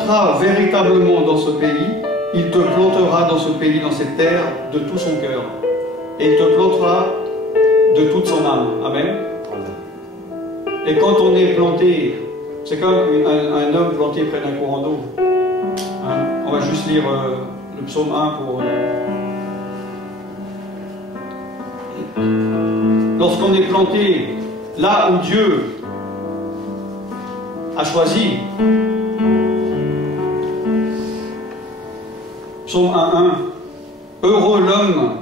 plantera véritablement dans ce pays, il te plantera dans ce pays, dans cette terre, de tout son cœur. Et il te plantera de toute son âme. Amen. Et quand on est planté, c'est comme un homme planté près d'un courant d'eau. Hein? On va juste lire le psaume 1 pour... Lorsqu'on est planté là où Dieu a choisi, psaume 1.1, heureux l'homme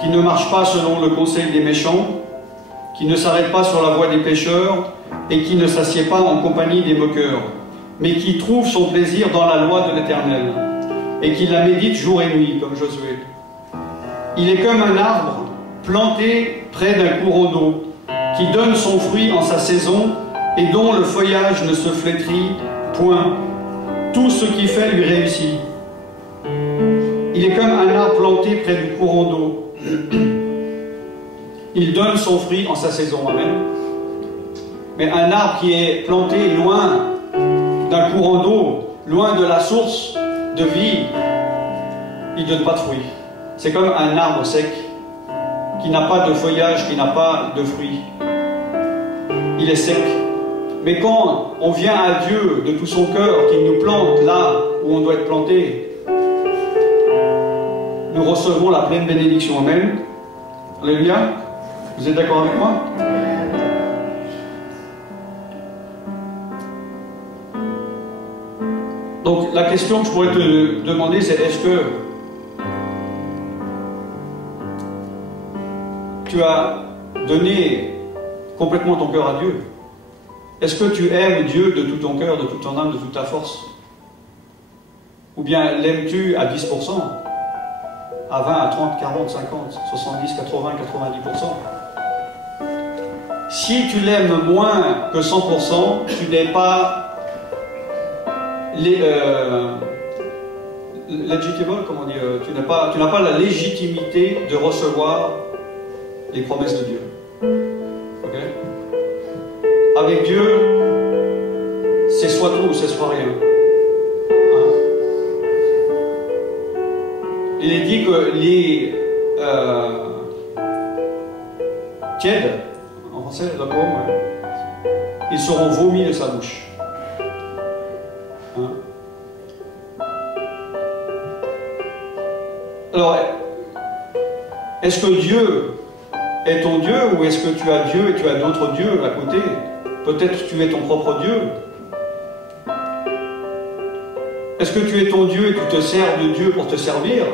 qui ne marche pas selon le conseil des méchants, qui ne s'arrête pas sur la voie des pécheurs et qui ne s'assied pas en compagnie des moqueurs, mais qui trouve son plaisir dans la loi de l'Éternel et qui la médite jour et nuit, comme Josué. Il est comme un arbre planté près d'un courant d'eau, qui donne son fruit en sa saison et dont le feuillage ne se flétrit point. Tout ce qu'il fait lui réussit. Il est comme un arbre planté près du courant d'eau. Il donne son fruit en sa saison. Amen. Mais un arbre qui est planté loin d'un courant d'eau, loin de la source de vie, il ne donne pas de fruits. C'est comme un arbre sec qui n'a pas de feuillage, qui n'a pas de fruits. Il est sec. Mais quand on vient à Dieu de tout son cœur, qu'il nous plante là où on doit être planté, nous recevons la pleine bénédiction. Amen. Alléluia. Vous êtes d'accord avec moi? Donc la question que je pourrais te demander, c'est est-ce que tu as donné complètement ton cœur à Dieu? Est-ce que tu aimes Dieu de tout ton cœur, de toute ton âme, de toute ta force? Ou bien l'aimes-tu à 10%, à 20, à 30, 40, 50, 70, 80, 90%? Si tu l'aimes moins que 100%, tu n'es pas legitimable, comment on dit, tu n'as pas la légitimité de recevoir les promesses de Dieu. Ok? Avec Dieu, c'est soit tout ou c'est soit rien. Hein? Il est dit que les tièdes, en français, la pomme, ils seront vomis de sa bouche. Hein? Alors, est-ce que Dieu est ton Dieu ou est-ce que tu as Dieu et tu as d'autres dieux à côté? Peut-être que tu es ton propre Dieu. Est-ce que tu es ton Dieu et tu te sers de Dieu pour te servir?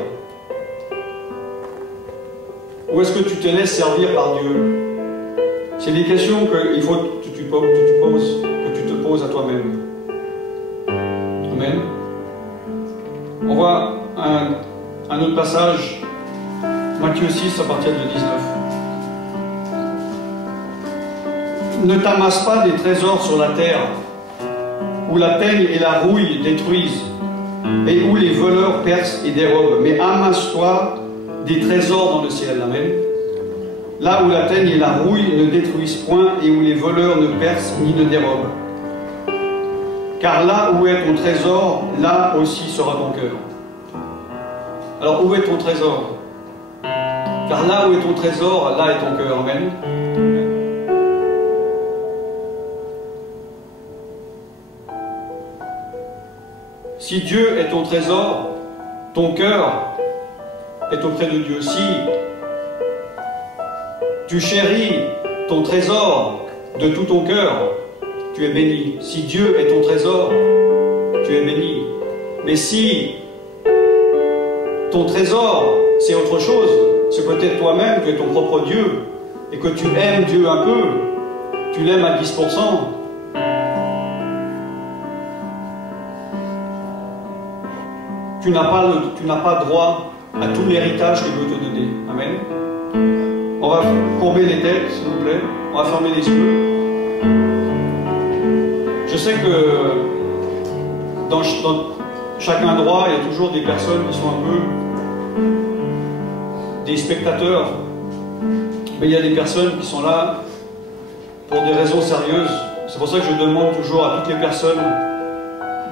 Ou est-ce que tu te laisses servir par Dieu? C'est des questions qu'il faut que tu te poses à toi-même. Amen. On voit un autre passage, Matthieu 6 à partir de 19. Ne t'amasse pas des trésors sur la terre, où la peigne et la rouille détruisent, et où les voleurs percent et dérobent, mais amasse-toi des trésors dans le ciel. Amen. Là où la peigne et la rouille ne détruisent point, et où les voleurs ne percent ni ne dérobent. Car là où est ton trésor, là aussi sera ton cœur. Alors où est ton trésor? Car là où est ton trésor, là est ton cœur. Amen. Si Dieu est ton trésor, ton cœur est auprès de Dieu. Si tu chéris ton trésor de tout ton cœur, tu es béni. Si Dieu est ton trésor, tu es béni. Mais si ton trésor, c'est autre chose, c'est peut-être toi-même, tu es ton propre Dieu, et que tu aimes Dieu un peu, tu l'aimes à 10%, tu n'as pas droit à tout l'héritage qu'il veut te donner. Amen. On va courber les têtes, s'il vous plaît. On va fermer les yeux. Je sais que dans chaque endroit, il y a toujours des personnes qui sont un peu des spectateurs. Mais il y a des personnes qui sont là pour des raisons sérieuses. C'est pour ça que je demande toujours à toutes les personnes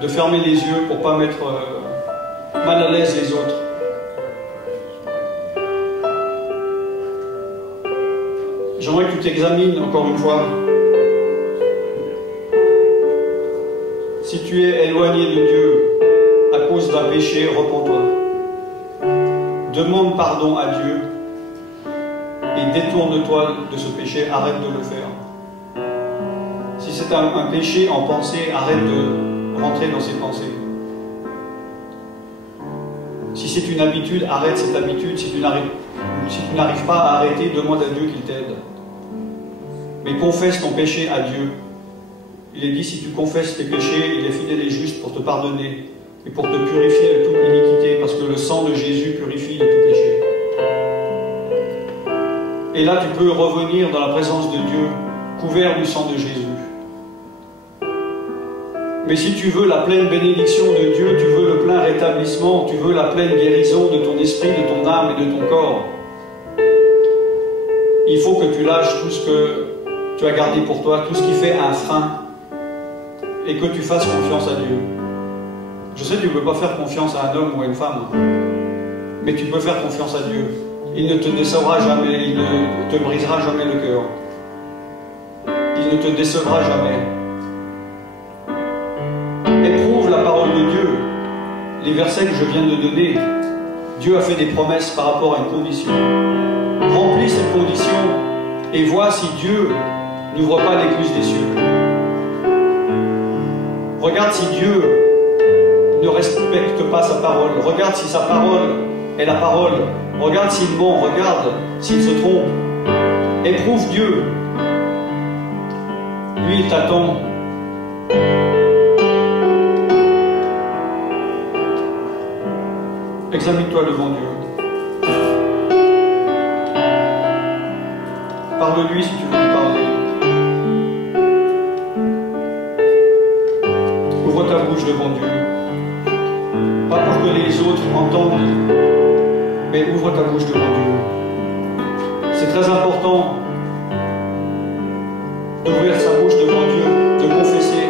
de fermer les yeux pour ne pas mettre mal à l'aise les autres. J'aimerais que tu t'examines encore une fois. Si tu es éloigné de Dieu à cause d'un péché, repens-toi. Demande pardon à Dieu et détourne-toi de ce péché, arrête de le faire. Si c'est un péché en pensée, arrête de rentrer dans ses pensées. Si c'est une habitude, arrête cette habitude. Si tu n'arrives pas à arrêter, demande à Dieu qu'il t'aide. Mais confesse ton péché à Dieu. Il est dit, si tu confesses tes péchés, il est fidèle et juste pour te pardonner et pour te purifier de toute iniquité, parce que le sang de Jésus purifie de tout péché. Et là, tu peux revenir dans la présence de Dieu, couvert du sang de Jésus. Mais si tu veux la pleine bénédiction de Dieu, tu veux le plein rétablissement, tu veux la pleine guérison de ton esprit, de ton âme et de ton corps, il faut que tu lâches tout ce que tu as gardé pour toi, tout ce qui fait un frein, et que tu fasses confiance à Dieu. Je sais que tu ne peux pas faire confiance à un homme ou à une femme, mais tu peux faire confiance à Dieu. Il ne te décevra jamais, il ne te brisera jamais le cœur. Il ne te décevra jamais. Éprouve la parole de Dieu. Les versets que je viens de donner, Dieu a fait des promesses par rapport à une condition. Remplis cette condition et vois si Dieu n'ouvre pas l'écluse des cieux. Regarde si Dieu ne respecte pas sa parole. Regarde si sa parole est la parole. Regarde s'il ment. Regarde s'il se trompe. Éprouve Dieu. Lui, il t'attend. Examine-toi devant Dieu. Parle-lui si tu veux lui parler. Ouvre ta bouche devant Dieu. Pas pour que les autres entendent, mais ouvre ta bouche devant Dieu. C'est très important d'ouvrir sa bouche devant Dieu, de confesser.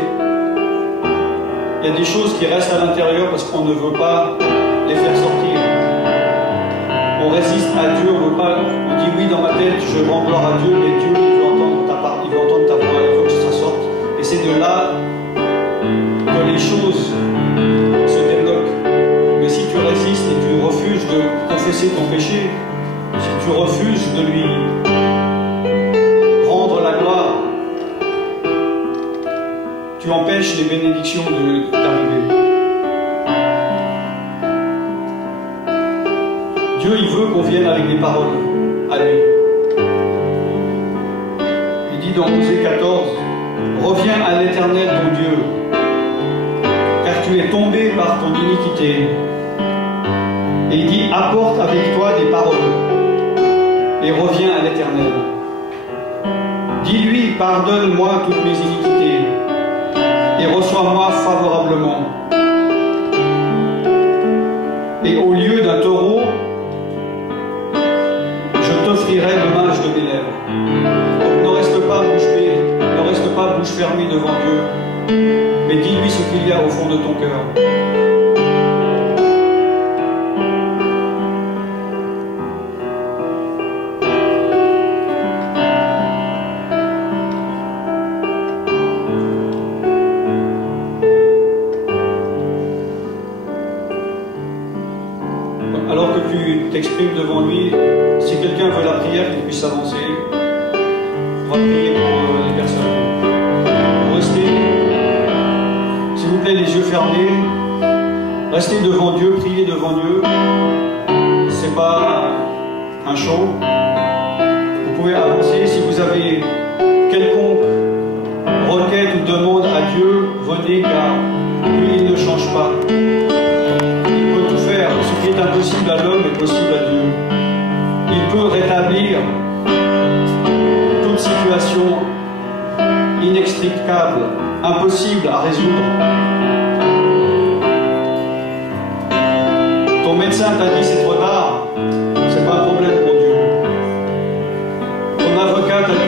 Il y a des choses qui restent à l'intérieur parce qu'on ne veut pas les faire sortir. On résiste à Dieu, on veut pas. On dit oui dans ma tête, je rends gloire à Dieu, mais Dieu il veut entendre ta part, il veut entendre ta voix, il veut que ça sorte. Et c'est de là que les choses se débloquent. Mais si tu résistes et tu refuses de confesser ton péché, si tu refuses de lui rendre la gloire, tu empêches les bénédictions d'arriver. Dieu, il veut qu'on vienne avec des paroles à lui. Il dit dans Osée 14, « Reviens à l'Éternel ton Dieu, car tu es tombé par ton iniquité. » Et il dit, « Apporte avec toi des paroles, et reviens à l'Éternel. Dis-lui, pardonne-moi toutes mes iniquités, et reçois-moi favorablement. Et au lieu d'un taureau, t'offrirai l'hommage de mes lèvres. » Donc ne reste pas bouche bée, ne reste pas bouche fermée devant Dieu, mais dis-lui ce qu'il y a au fond de ton cœur. Alors que tu t'exprimes devant lui, si quelqu'un veut la prière, qu'il puisse s'avancer. On va prier pour les personnes. Restez, s'il vous plaît, les yeux fermés. Restez devant Dieu, priez devant Dieu. C'est pas un show. Vous pouvez avancer. Si vous avez quelconque requête ou demande à Dieu, venez, car lui, il ne change pas. Il peut tout faire. Ce qui est impossible à l'homme est possible à Dieu. Il peut rétablir toute situation inextricable, impossible à résoudre. Ton médecin t'a dit c'est trop tard, c'est pas un problème pour Dieu. Ton avocat t'a dit